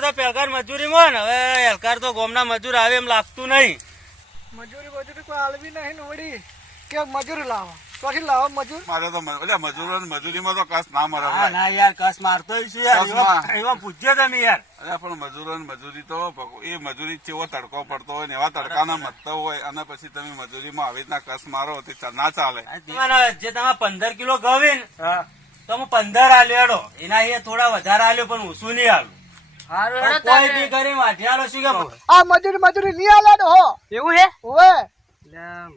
કર્યો તો પેલકાર મજૂરીમાં ને હવે હેલકાર તો ગોમના મજૂર આવે એમ લાગતું નહીં. મજૂરી કોઈ આલવી નહીં ને વળી કે મજૂર લાવો પછી લાવો મજૂર મારે તો મજૂરો મજૂરીમાં તો કસ ના મરે. હા ના યાર કસ મારતો છે યાર. એવા પૂછ્યો તમે યાર. અરે પણ મજૂરો મજૂરી તો એ મજૂરી ચેવો તડકો પડતો હોય ને એવા તડકાના મતતા હોય અને પછી તમે મજૂરીમાં આવી રીતના કસ મારો તે ના ચાલે. જે તમે 15 કિલો ગવી ને તો હું 15 આલ્યો એના એ થોડા વધારે આલ્યો પણ ઓછું નહીં આલું. કોઈ બી કરી વાઢિયાલો શું કે આ મજૂરી નહીં આલે હો એવું હે ઓવે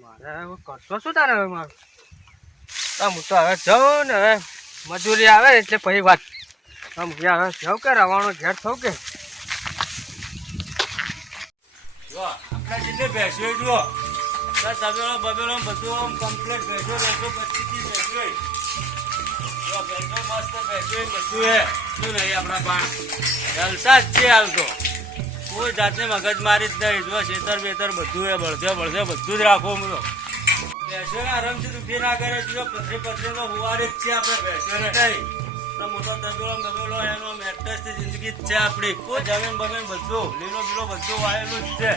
મારે કરશો શું તારે હવે મારું હું તો હવે જાઉં ને હવે મજૂરી આવે એટલે પછી વાત આમ હવે જાઉં કે રવાનો ઘેર થવું કે આપડે જેટલી ભેંસો જુઓ તબેલો બબેલો બધું કમ્પ્લીટ ભેંસો 25 ભેંસો મસ્ત ભેંસો બધું હે શું નહીં આપડા પાણ જલસા જ છે હાલ તો કોઈ જાતને મગજ મારી જ નહીં. જો ખેતર બેતર બધું હે બળદે બધું જ રાખો. હું તો ભેંસોને આરામથી દુખી ના કરે. જો પથરી તો હુવારી જ છે આપડે ભેંસોને નહીં તો મોટો દબેલો એનો મેટ્રેસથી જિંદગી જ છે આપડી. કોઈ જમીન બમીન બધું લીલો બીલો બધું વાયેલું જ છે.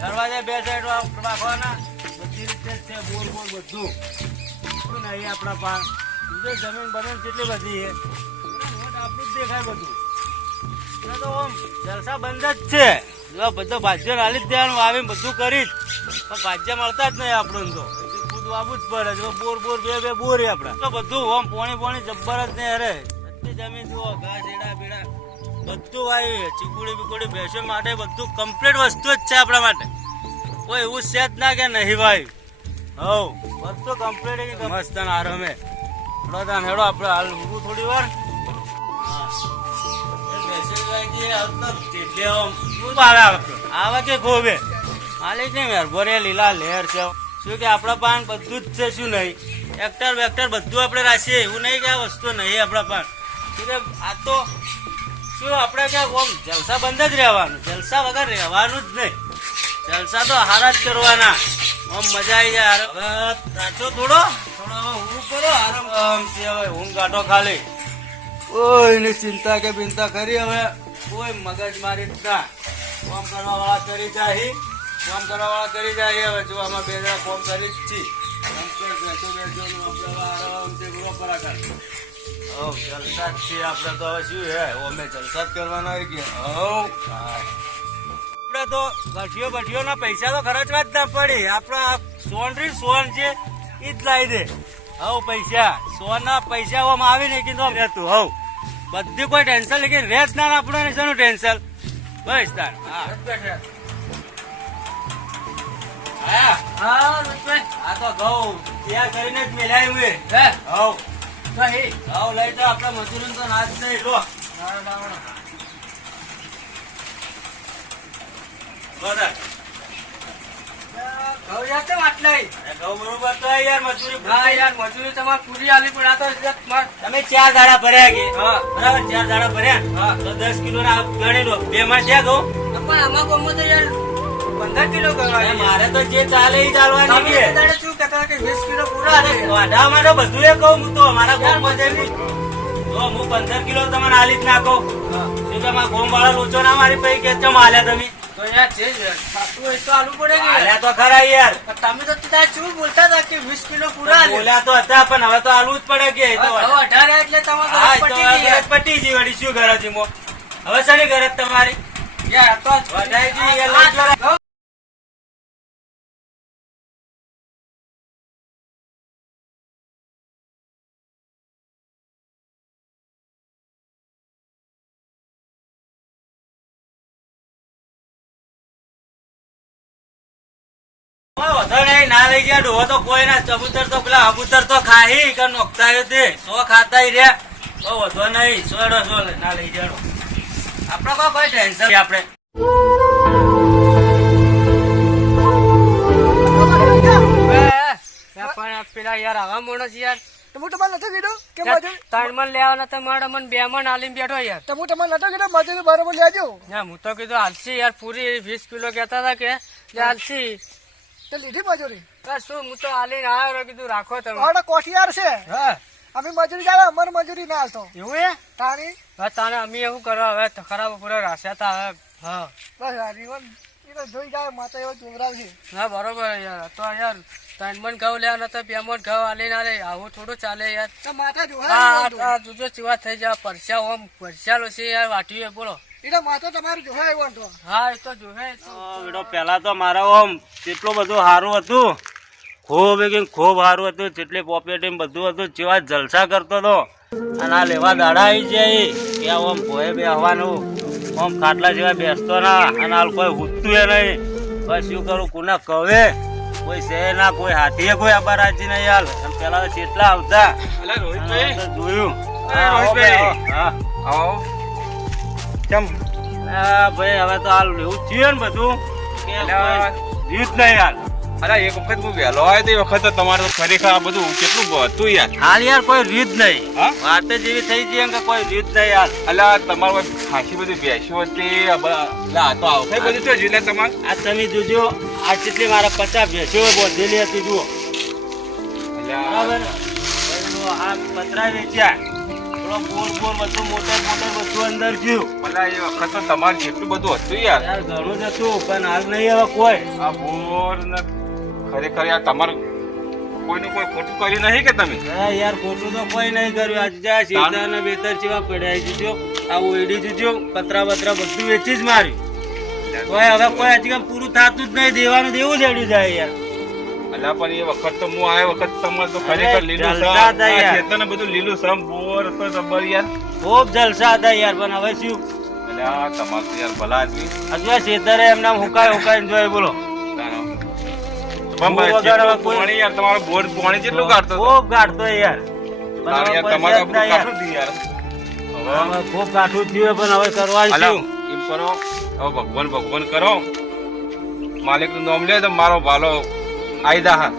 દરવાજા બે સાઈડ રાખવાના બધી રીતે જ છે. બોર બધું શું નહીં આપડા પાન જમીન બમીન કેટલી બધી છે આપણું જ દેખાય બધું. તો આમ જલસા બંધ જ છે. જો બધો ભાજ્ય હાલી જ દેવાનું આવે બધું કરી જ પણ ભાજ્ય મળતા જ નહીં આપણને તો ખુદ વાવવું જ પડે. જો બોર બે બોર આપડા તો બધું આમ પોણી જબ્બર જ નહીં. અરે બધી જમીન જુઓ ઘાસ એડા બેડા બધું વાવ્યું. ચીકુડી બીકુડી બેસો માટે બધું કમ્પ્લીટ વસ્તુ જ છે આપણા માટે. કોઈ એવું છે જ ના કે નહીં વાવ્યું. હવ બધું કમ્પ્લીટ મસ્ત આરામે હેડો આપડે હાલ ઊભું થોડી વાર આવા કે ગોબે માલિક ને મેરભોરે લીલા લહેર છે શું કે આપડા પાન બધું જ છે. શું નહીં એક્ટર વેક્ટર બધું આપડે રાખીએ એવું નહીં કે આ વસ્તુ નહીં આપડા પાન. આ તો શું આપડે કે જલસા બંધ જ રહેવાનું. જલસા વગર રહેવાનું જ નહીં. જલસા તો હારા જ કરવાના. આમ મજા આવી જાય. હવે રાચો થોડો ઊંઘ કરો આરામ હવે ઊંઘ કાઢો ખાલી. કોઈની ચિંતા કે બિંતા કરી હવે કોઈ મગજ મારી ના. કામ કરવા વાળા કરી જાય હવે જો આમાં બે જણા કામ કરી જ છીએ. જલસા જ છીએ આપડે તો હવે શું હે અમે જલસા જ કરવાના હોય કે આપડે તો ગઠિયો ના પૈસા તો ખર્ચવા જ ના પડી. આપડા સોન છે ઈ જ લાવી દે. પૈસા સોના પૈસા આવી ને કીધું રહેતું બધી કોઈ ટેન્શન લઈ રહે જ ના આપણને શાનું ટેન્શન બસ તાર. હા તો ઘઉં તૈયાર કરીને જ મેલાયું લઈ તો આપડે મજૂરી તો ના જ નહીં. લો મજૂરી તમારે પૂરી આલી પણ આ તો તમે 4 દાડા ભર્યા કે બરાબર 4 દાડા ભર્યા તો 10 કિલો ના ગણી લો. 2 માં ક્યાં ઘઉં પણ આમાં ગમો તો યાર 15 કિલો ગણવા. મારે તો જે ચાલે એ ચાલવાની કે શું કહેતા કે 20 કિલો પૂરા વાઢા માટે બધું એ કહું હું તો મારા ગામમાં જઈને તો હું 15 કિલો તમને આલી જ નાખો. શું કે મારા ગામ વાળા લોચો ના મારી પૈકી કે ચમ આલ્યા તમે તો યાર છે સાચું હોય તો આલુ પડે કે આલ્યા તો ખરા યાર. તમે તો ત્યાં શું બોલતા હતા કે 20 કિલો પૂરા બોલ્યા તો હતા પણ હવે તો આલવું જ પડે કે 18 એટલે તમારે પટી ગઈ વળી શું ગરજ હવે શાની ગરજ તમારી યાર તો વધાઈ ગઈ યાર. ના લઈ ગયા ડોહો તો કોઈ ના. કબૂતર તો પેલા કબૂતર તો ખાહી કે નોખતા તે 100 ખાતા રહ્યા તો વધો નહીં. 100 ના લઈ જાડો આપડે કોઈ ટેન્શન આપડે. પણ પેલા યાર આવા માણસ યાર હું તમારે નતો કીધું કે મજૂરી 3 મણ લેવાના તો મારા મન 2 મણ આલીને બેઠો યાર. તો હું તમારે નતો કીધું મજૂરી બરોબર લેજો. ના હું તો કીધું હાલસી યાર પૂરી 20 કિલો કહેતા હતા કે હાલસી તો લીધી મજૂરી શું હું તો આલીને આવ્યો કીધું રાખો તમે. કોઠિયાર છે અમે મજૂરી જાય અમારે મજૂરી ના આવતો એવું એ તારી હા તાને અમે એવું કરો હવે ખરાબ પૂરા રાસ્યા તા હવે હા બસ યાર ઈવન એ તો જોઈ જાય માતા એવો જોવરાવશે ના બરોબર યાર તો યાર 3 મણ ઘઉં લેવા નતા 2 મણ ઘઉં આલી ના લે આવું થોડું ચાલે યાર તો માતા હા જોવા આ જોજો ચીવા થઈ જાય પરસ્યા ઓમ પરસ્યા છે યાર વાટ્યું બોલો એટલે માતા તમારું જોવા આવ્યો તો હા એ તો જોહે બેટો પેલા તો મારા ઓમ કેટલું બધું સારું હતું ખૂબ સારું હતું જેટલી પોપેટી બધું હતું જેવા જલસા કરતો હતો અને આ લેવા દાડા આવી જાય કે ઓમ ભોય બેહવાનું ઓમ ખાટલા જેવા બેસતો ના અને હાલ કોઈ ઉઠતું નહીં બસ શું કરું કોના કહે કોઈ છે ના કોઈ હાથીએ કોઈ આબા રાજી નહીં હાલ પેલા તો કેટલા આવતા અલા રોહિતભાઈ જોયું રોહિતભાઈ. હા આવો કેમ ભાઈ હવે તો હાલ એવું થયું ને બધું કે અલા. કોઈ રીત નહીં હાલ અલા એક વખત હું વહેલો આવ્યો તો એ વખત તો તમારે તો ખરેખર આ બધું કેટલું હતું યાર હાલ યાર કોઈ રીત નહીં હા? વાત જ એવી થઈ ગઈ કે કોઈ રીત નહીં હાલ અલા તમારે ખાસી બધી બેસ્યો હતી આ તો આવું બધું તો જોઈ લે તમારે આ તમે જોજો આ કેટલી મારા 50 ભેંસો બોધેલી હતી જુઓ બરાબર આ પતરા વેચ્યા થોડો બોર બધું મોટર બધું અંદર ગયું અલા એ વખત તો તમારે જેટલું બધું હતું યાર યાર ઘણું જ હતું પણ હાલ નહીં હવે કોઈ આ બોર ને ખરેખર યાર તમારે કોઈનું કોઈ ખોટું કર્યું નહીં કે તમે હા યાર ખોટું તો કોઈ નહીં કર્યું આજે જા સીધા ને બેતર જેવા પડ્યા દીધો આ ઓઈડી દીધો પતરા બધું વેચી જ માર્યું કોઈ હવે કોઈ હજી પૂરું થતું જ નહીં દેવાનું દેવું જ એડી જાય યાર અલા પણ એ વખત તો હું આવ્યો વખત તમારે તો ખરેખર લીલું જલસા હતા યાર. ખેતર ને બધું લીલું સમ બોર હતો જબર યાર ખૂબ જલસા હતા યાર પણ હવે શું અલ્યા તમારે તો યાર ભલા આદમી હજુ આ ખેતરે એમને હુકાય જોઈ બોલો પણ બોર વગર જેટલું હવે કોઈ- પાણી યાર તમારો બોર પાણી જેટલું કાઢતો હતો. ખૂબ ગાઢતો યાર પણ તારે હવે યાર કોઈ તમારે છે જ આપણું ના યાર. કાઢું જ યાર હવે ખૂબ કાઠું થયું પણ હવે કરવાનું અલા શું એમ કરો હવે ભગવાન કરો માલિક નું નામ લે તો મારો ભાલો આયદા હા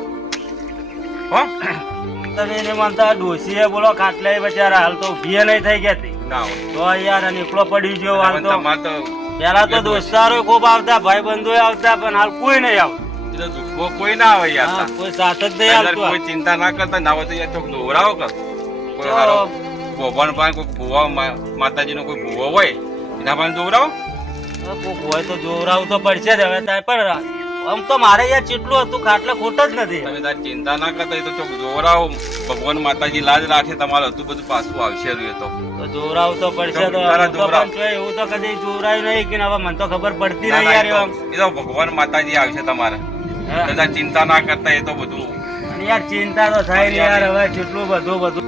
હો તમે એને માનતા ડોસીએ બોલો ખાટલે બચારા હાલ તો ભીએ નહીં થઈ ગયા હતી ના હોય. તો યાર અને એકલો પડી ગયો હાલ પણ તો તમારે તો પેલા તો દોસ્તારો ખૂબ આવતા ભાઈ બંધુ આવતા પણ હાલ કોઈ નહીં આવતું એ તો દુઃખો કોઈ ના આવે યાર હા, કોઈ સાથ જ નહીં અંદર આવતું કોઈ ચિંતા ના કરતા ના હોય તો યાર ચોક દોરાવો કર કોઈ તો- હારો ભગવાન પાસે કોઈ ભૂવા માતાજીનો કોઈ ભૂવો હોય એના પાસે દોરાવો કોક હોય તો જોવરાવું તો પડશે જ હવે તાર પણ આમ તો મારે યાર જેટલું હતું ખાટલે ખોટ જ નથી તમે તાર ચિંતા ના કરતા એ તો ચોક દોરાવો ભગવાન માતાજી લાજ રાખે તમારે હતું બધું પાછું આવશે રહ્યું તો તો જોવરાવું તો પડશે તો તારા હું તો જોવરાવ. પણ ચોય એવું તો કદી જોવરાયું નહીં કે હવે મને તો ખબર પડતી ના, નહીં ના, યાર એમ એ તો ભગવાન માતાજી આવશે તમારે હા. બધા ચિંતા ના કરતા એ તો બધું અને યાર ચિંતા તો થાય ને યાર હવે કેટલું બધું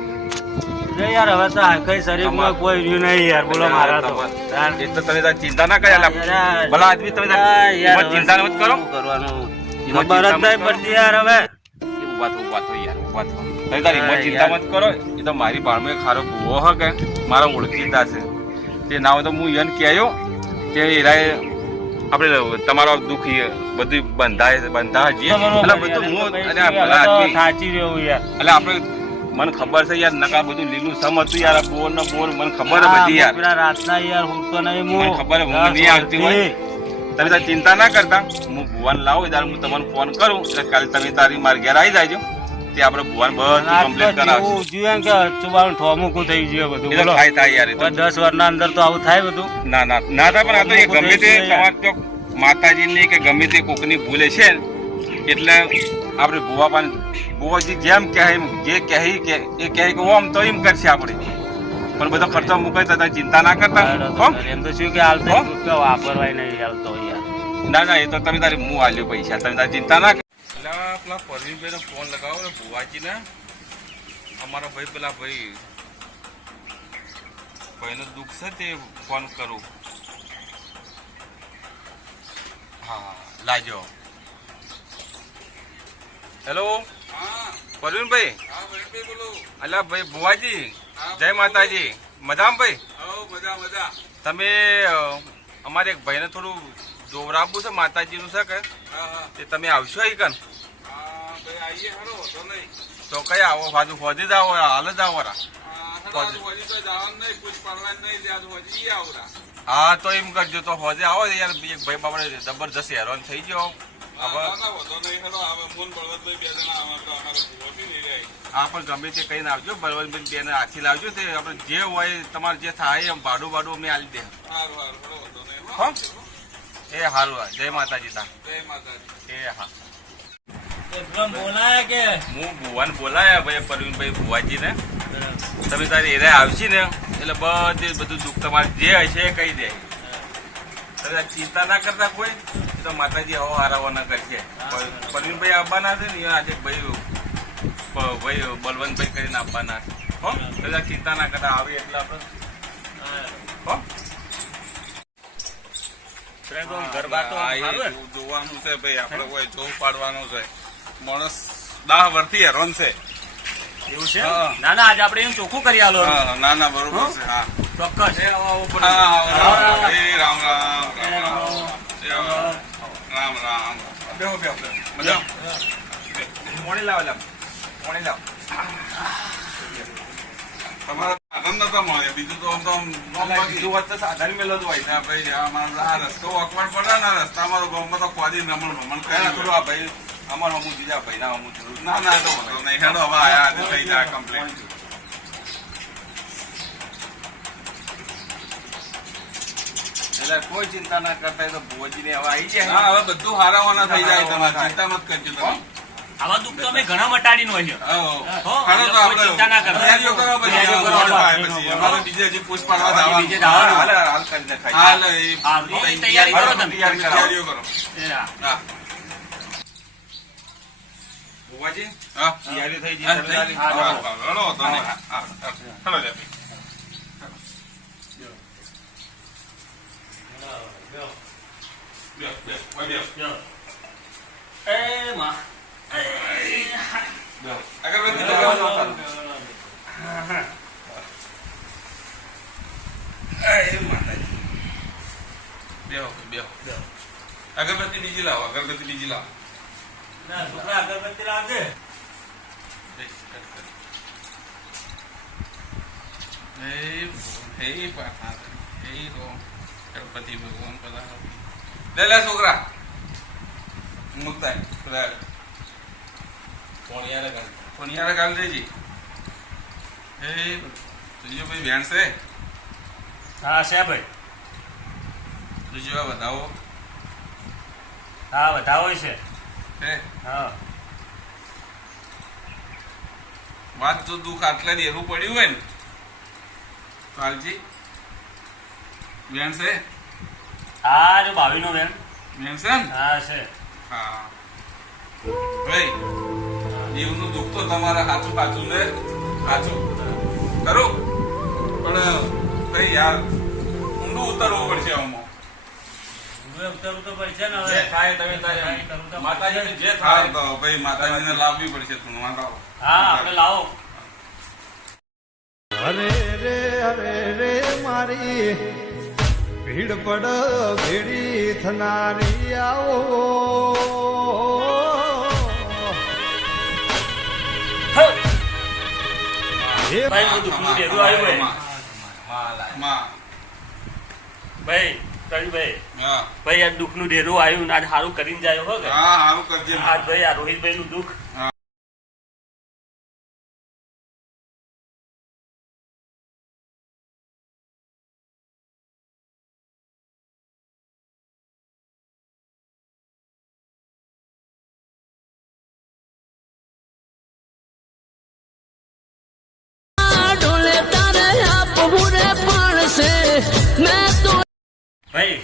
જો યાર હવે તો કઈ શરીરમાં કોઈ રહ્યું નહીં યાર બોલો મારા તો એ તો તમે તાર ચિંતા ના કર્યા ભલા આદમી તમે તાર એમાં ચિંતા મત કરો કરવાનું એમાં ખબર જ ચિંતા મત નહીં કરો. પડતી યાર હવે ઉભા થો યાર ઉભા થો તમે તારી એમાં ચિંતા મત કરો એ તો મારી બાળમાં એક ખારો ભૂવો હ કે મારા ઓળખીતા છે તે ના હોય તો હું યન કહેયો કે એરાએ આપણે તમારો દુઃખ બધું બંધા જઈએ એટલે બધું હું અને આ ભલા આદમી સાચી રહ્યું યાર એટલે આપણે મને ખબર છે યાર નકા બધું લીલું સમ હતું યાર આ બોર ને બોર મને ખબર છે બધી યાર પેલા રાતના યાર હું તો નહીં મને ખબર છે, ઊંઘ નહીં આવતી હોય. તમે તાર ચિંતા ના કરતા હું ભુવાન લાવું ત્યારે હું તમને ફોન કરું એટલે કાલે તમે તારી મારા ઘેર આવી જાજો તે આપણે ભુવાન બધું કમ્પ્લીટ કરાવશું જોયું કે ચુબાનું ઠોમુકું થઈ ગયું બધું એ તો બોલો થાય યાર એ તો 10 વર્ષના અંદર તો આવું થાય બધું ના થાય પણ આ તો એ ગમે તે તમારે ચોક માતાજીની કે ગમે તે કોકની ભૂલે છે ને, એટલે આપણે ભુવાજી જેમ કહે એમ જે કહે કે એ કહે કે ઓમ તો એમ કરશે આપણે પણ બધો ખર્ચો મૂકે તો તારી ચિંતા ના કરતા હો એમ તો શું કે હાલ તો હો? રૂપિયા વાપરવાય નહીં હાલ તો યાર ના એ તો તમે તારી મું આલ્યો પૈસા તમે તારી ચિંતા ના પેલા પરવીનભાઈ નો ફોન લગાવો ને ભુવાજી ને અમારા ભાઈ પેલા ભાઈનો દુઃખ છે તે ફોન કરું હા લાજો હેલો પરવીનભાઈ અલ્યા ભાઈ ભુવાજી જય માતાજી મજામાં ભાઈ તમે અમારે એક ભાઈને થોડું જોવરાવવું છે માતાજીનું છે કે તે તમે આવશો અહીં કન તો કઈ આવો બાજુ હોદી જ આવો હાલ જ આવો હા તો એમ કરજો તો હોદે આવો યાર એક ભાઈ બાપડે જબરજસ્ત હેરાન થઈ ગયો હા પણ ગમે તે કહીને આવજો બળવંતભાઈ બેને હાથી લાવજો તે આપણે જે હોય તમારે જે થાય એમ ભાડું ભાડું અમે આલી દે હો? એ હારું જય માતાજી તા એ હા એકદમ બોલાયા કે હું ભુવાને બોલાયા ભાઈ પરવીનભાઈ ભુવાજીને તમે તારી એરે આવશી ને એટલે બધું દુઃખ તમારે જે હશે એ કહી દે તમે ચિંતા ના કરતા કોઈ એ તો માતાજી આવો હારાવાના કરશે પરવીનભાઈ આવવાના છે ને આજે ભાઈ બલવંતભાઈ કરીને આપવાના છે હો તમે ચિંતા ના કરતા આવે એટલે આપણે હો ગરબા તો જોવાનું છે ભાઈ આપડે કોઈ જોવું પાડવાનું છે માણસ 10 વર્ષથી હેરાન છે એવું છે હા. ના ના આજે આપણે એમ ચોખ્ખું કરી આલો હા, ના ના બરોબર છે હા ચોક્કસ હા, એ રામ રામ રામ રામ બેહો બેહો મજા મોણી લાવ મોણી લાવ તમારા સાધન નતા મળે બીજું તો આમ તો બીજું વાત તો સાધારણ મેલો જ હોય ના ભાઈ આ રસ્તો અકવડ પડે ને રસ્તામાં તો ગામમાં તો ખોદી નમણ ભમણ થોડું આ કરી ભાઈ અમારો અમુક બીજા ભાઈ ના અમુક જરૂર ના ના તો વાંધો નહીં હેડો હવે આયા આજે થઈ જાય કમ્પ્લીટ એટલે કોઈ ચિંતા ના કરતા હોય તો ભુવાજીને હવે આવી જાય હા હવે બધું હારાવાના થઈ જાય તમારે ચિંતા મત કરજો તમે આવા દુઃખ તો અમે ઘણા મટાડીને હોય છે. હો હાલો તો કોઈ ચિંતા ના કરો. તૈયારીઓ કરો પછી તૈયારીઓ કરો. પછી અમારે બીજે હજી પૂછ પાડવા બીજે જવાનું જવાનું. હાલ કરીને ખાઈ હાલ એ હા, એ તૈયારી કરો તમે. તૈયારીઓ કરો હા. હા ભુવાજી હા તૈયારી થઈ હા, ગઈ થઈ તમે ગઈ. તારી? હા, હળો તો ને. હા, હા, હળો જા ભાઈ. બેસ, બેસ, ઓય બેસ. એ માં. અગરબત્તી બેસ. લગાવો. એ માતાજી. બેહો, બેહો. અગરબત્તી બીજી લાવો અગરબત્તી બીજી લાવો ના, છોકરા અગરબત્તી લાવજે. બેસ, કટ કર. હે પાઠા હે રો ગણપતિ ભગવાન પધારો લે લે છોકરા મુક્તાય લે કોણિયારા ગાલ દેજી હે તુજો ભાઈ બેન છે હા છે ભાઈ. તુજો આ બતાવો હા વધાવો છે. હે હા વાત જો દુઃખ આટલા દેરું પડ્યું હોય ને કાલજી બેન છે હા જો ભાવિનો બેન. બેન છે ને હા છે. હા ભાઈ જીવનું દુઃખ તો તમારે સાચું સાચું ને સાચું ખરું પણ ભાઈ યાર ઊંડું ઉતરવું પડશે આમાં હવે ઉતરવું તો પડશે ને જે હવે. થાય તમે તારે કાંઈ કરવું તો માતાજીને જે હા થાય તો ભાઈ માતાજીને લાવવી પડશે તું વાંધો હા આપણે લાવો. અરે રે મારી ભીડ પડ ભીડી થનારી આવો ભાઈ હું દુઃખનું ડેરું આવ્યું ભાઈ. માં ભાઈ ભાઈ હા ભાઈ આ દુઃખનું ડેરું આવ્યું ને આજ સારું કરીને જાય હો કે હા સારું કરજે આજ ભાઈ આ રોહિતભાઈ નું દુઃખ ભાઈ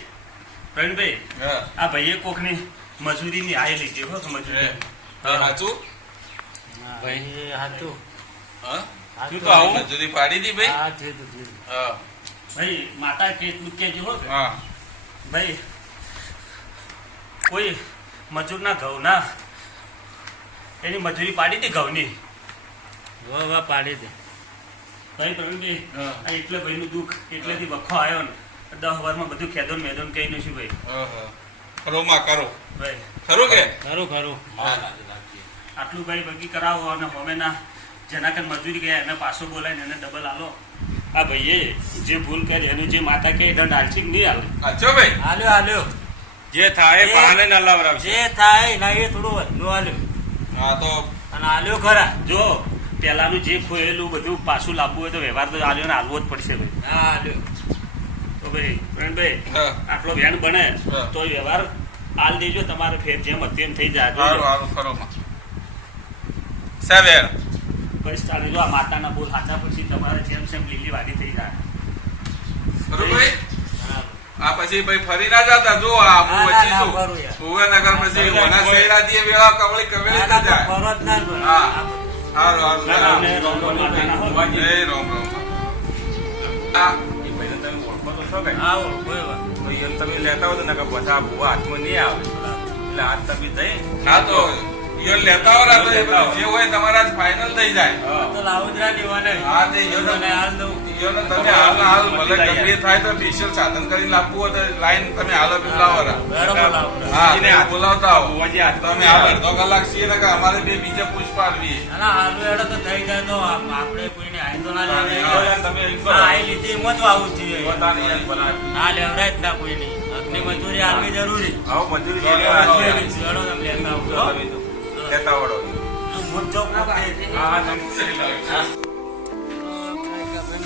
પ્રવીણભાઈ હા આ ભાઈએ કોકની મજૂરીની આય લીધી હો કે મજૂરી સાચું ભાઈ હાચું. હા હાચું તો આવું મજૂરી પાડી દી ભાઈ હા છે તો છે. હા ભાઈ માતા કે એટલું જ કહેજો હો કે હા ભાઈ કોઈ મજૂરના ઘઉંના એની મજૂરી પાડી હતી ઘઉંની પાડી દે ભાઈ પ્રવીણભાઈ હા. આ એટલે ભાઈનું દુઃખ એટલેથી વખો આવ્યો ને 10 વારમાં બધું ખેદોન મેદોન કહી દઈશું ભાઈ. કરો માં કરો ભાઈ ખરું કે ખરું આટલું ભાઈ બગી કરાવો અને હમેના જેના કન મજૂરી ગયા એને પાછો બોલાવીને એને ડબલ આલો. આ ભાઈએ જે ભૂલ કરી એનું જે માતા કે દંડ હાલશી કે નહીં હાલે અચ્છા ભાઈ હાલ્યો જે થાય એ પાને ન લાવરાવશે. જે થાય એના એ થોડું વધુ આલ્યું હા તો અને આલ્યો ખરા. જો પેલાનું જે ખોયેલું બધું પાછું લાવવું હોય તો વ્યવહાર તો આલ્યો ને આલવો જ પડશે ભાઈ. હા આલ્યો. તો ભાઈ પ્રવીણભાઈ હા. આટલો વેણ બને હા. તો વ્યવહાર આલ દેજો તમારે ફેર જેમ હતું એમ થઈ જાય. સારું સારું ખરો માં સાહેબ બસ ચાલે જો આ માતાના બોલ સાચા પછી તમારે જેમ જેમ લીલી વાડી થઈ જાય. બરોબર આ પછી ભાઈ ફરી ના જતા જો આ ના, હું ના, વચ્ચે ના, છું ફરું યાર. ભુવનગર પછી વના શેરા દીએ વેળા કવળી કવેલી ના, ના, થઈ જાય ફરો જ ના જ પડે. હા. હારું હારું ના, ના, અમને રોમ રોમ માતાના હો. એ રોમ રોમ આ એ ભાઈને તમે ઓળખો તો છો કઈ હા ઓળખો એવા. તો એમ તમે લેતા હો તો નકર પછી આ ભુવા હાથમાં નહીં આવે એટલે હાથ તમે જઈ હા તો ઈયો લેતા હો તો એ બધું જે હોય તમારા ફાઇનલ થઈ જાય તો લાવોદરા લેવાને. હા તે ઈયોને અને હાલ દઉં. ઈયોને તમે હાલના હાલ ભલે ગમે એ થાય તો સ્પેશિયલ સાધન કરીને લાવવું હોય તો લાઈન તમે હાલ બોલાવો બરાબર લાવો. હા તમે બોલાવતા આવો ભુવાજી હાથ તમે હાલ અડધો કલાક છીએ ને કે અમારે બે બીજા પૂછ પાડવી ના, ના, હાલું એડો તો થઈ જાય તો આપણે કોઈને આઈ તો ના લેવાય. યાર તમે એમ કરો. હા, આઈ લીધી એમ જ વાવું જ જોઈએ. પોતાની એમ બનાવી. ના લેવરાય જ ના કોઈની. અગ્નિ મજૂરી આલવી જરૂરી. આવો મજૂરી તો લેવા લેવા આવે. એડો તમે લેતા આવજો. જો તમે તો લેતા વળો મોજો પોતે. હા તમે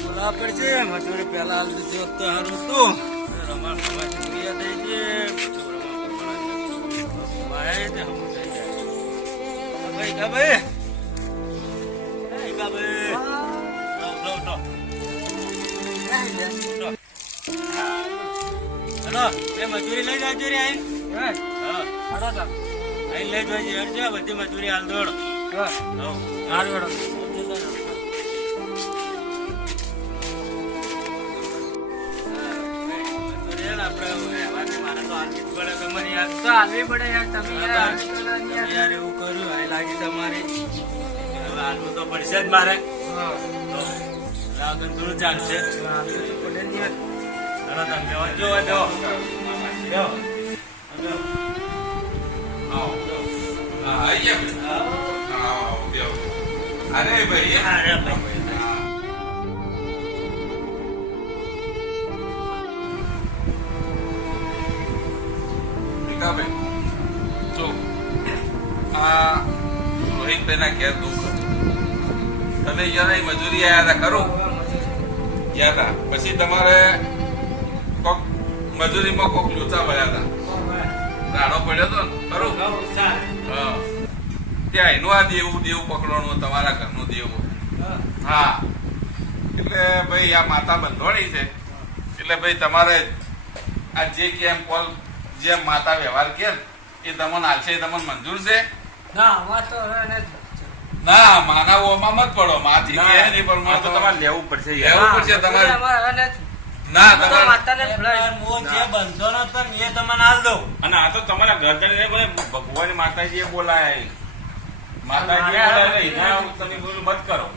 બોલાવવા પડશે. મજૂરી પહેલા આલી દીધી હોત તો સારું હતું. રમણ ભગવાન ક્રિયા થઈ છે. ભાઈ તે હમું થઈ જાય. ભાઈ કા ભાઈ? ભાઈ કા ભાઈ? લો. હેલો, તે મજૂરી લઈ જાજો રે આઈ. હે હા, હાલો તો આઈ લઈ જોઈજે. હેડજો બધી મજૂરી હાલ દોડ. હા હારું હેડો. તો હાલવી પડે યાર તમે યાર. યાર એવું કર્યું આ લાગી તમારી હવે હાલવું તો પડશે જ મારે. હા લાગન થોડું ચાલશે. હાલવી તો પડે જ યાર. ચાલો તમે બેહો. જો બેહો. બેહો. આવો હા આઈ ગયા હા આવો બેહો. અરે ભાઈ અરે ભાઈ. ભીખાભાઈ જો આ રોહિતભાઈના ઘેર દુઃખ હતું. તમે યાર અહીં મજૂરી આયા હતા ખરું ગયા હતા પછી તમારે કોક મજૂરીમાં કોક લોચા ભર્યા હતા રાડો પડ્યો હતો ને ખરું હા ત્યાં એનું આ દેવું પકડવાનું તમારા ઘરનું દેવું હા એટલે ભાઈ આ માતા બંધોણી છે એટલે ભાઈ તમારે આ જે કેમ કોલ જે માતા વ્યવહાર કે એ તમને હાલશે એ તમને મંજૂર છે ના આમાં તો હવે ને ના માના ઓમાં મત પડો માથી કે નહીં પણ આ તો તમારે લેવું પડશે યાર. લેવું પડશે તમારે અમારે હવે ને ના તો તમારે માતાને ભલાઈ. હું જે બંધોનો હતો ને એ તમને હાલ દઉં. અને આ તો તમારા ગરદન ભગવાન માતાજીએ બોલાયા માતાજી મારે બોલાયા એના તમે બોલું મત કરો.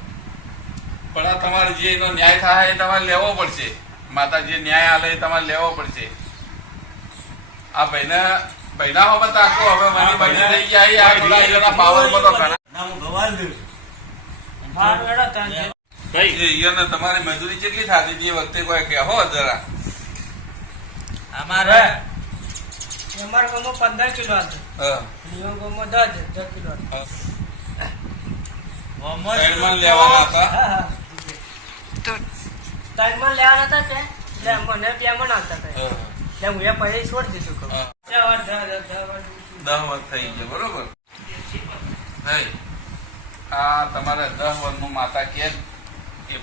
પણ આ તમારે જે એનો ન્યાય થાય એ તમારે લેવો પડશે માતા જે ન્યાય આલે એ તમારે લેવો પડશે આ ભાઈના હો મત આખો હવે મારી બની થઈ ગયા આ થોડા એના પાવરમાં તો ઘણા ના હું ગવાલ દઉં. હારું હેડો તાન જે. ભાઈ એ ઈયોને તમારી મજૂરી કેટલી થતી હતી એ વખતે કોઈ કે હો જરા અમારે અમારા ગામમાં 15 કિલો હતું. હા લીઓ ગામમાં 10 કિલો હતું. મોમોસ ત્રણ મણ લેવાના હતા હા હા તો ટાઈમમાં લેવાના હતા કે એટલે મને 2 મણ આવતા હતા. હા. એટલે હું એ પછી છોડી દીધું કહું. હા. 10 10 વર્ષ થઈ ગયા બરોબર નહીં આ તમારે 10 વર્ષનું માતા કે એ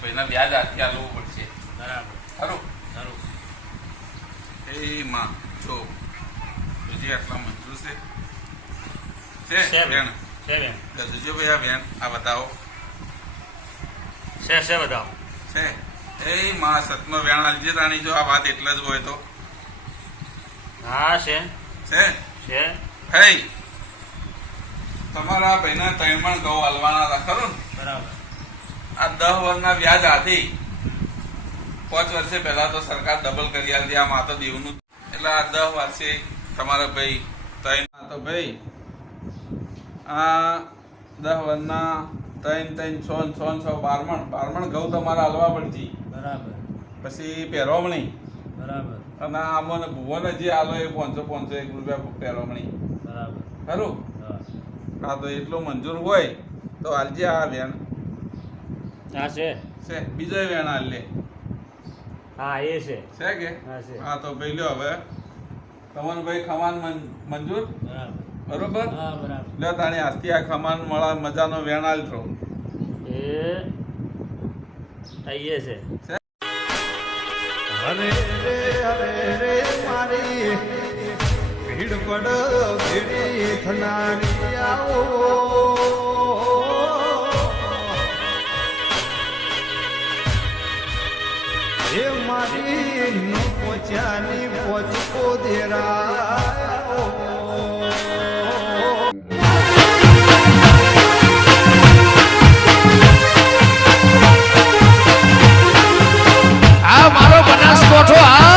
ભાઈના વ્યાજ હાથથી આલવું પડશે બરાબર. ખરું ખરું. એ માં જો હજી આટલા મંજૂર છે છે વેણ બેન. છે બેન. ગજુજો ભાઈ આ વેણ આ બતાવો છે બતાવો. છે એ માં સતનો વેણ આલજે તાણી જો આ વાત એટલે જ હોય તો હા છે છે છે હે તમારા ભાઈના 3 મણ ઘઉં હાલવાના હતા ખરું ને? બરાબર. આ 10 વર્ષના વ્યાજ હાથી 5 વર્ષે પહેલા તો સરકાર ડબલ કરી આલી આ માતો દેવનું એટલે આ 10 વર્ષે તમારા ભાઈ તો ભાઈ આ 10 વર્ષના 3 6 12 મણ ઘઉં તમારે હાલવા પડશે બરાબર. પછી પહેરવા નહીં બરાબર. અને આમાં ભુવને જે આલો એ 500 1 રૂપિયા પેરોમણી બરાબર ખરું હા હા તો એટલું મંજૂર હોય તો હાલજે આ વેણ હા છે બીજો વેણ હાલ લે હા એ છે છે કે હા છે હા તો ભાઈ લ્યો હવે તમને ભાઈ ખમાન મંજૂર બરાબર બરોબર હા બરાબર લ્યો તાણી આજથી આ ખમાન મળા મજાનો વેણ હાલજો એ આઈએ છે હરે રે મારી ભીડ પડ ભીડી થનારી આવો હે મારી નો પોચાની પોચકો દેરાયો આ મારો બનાસકોઠો આ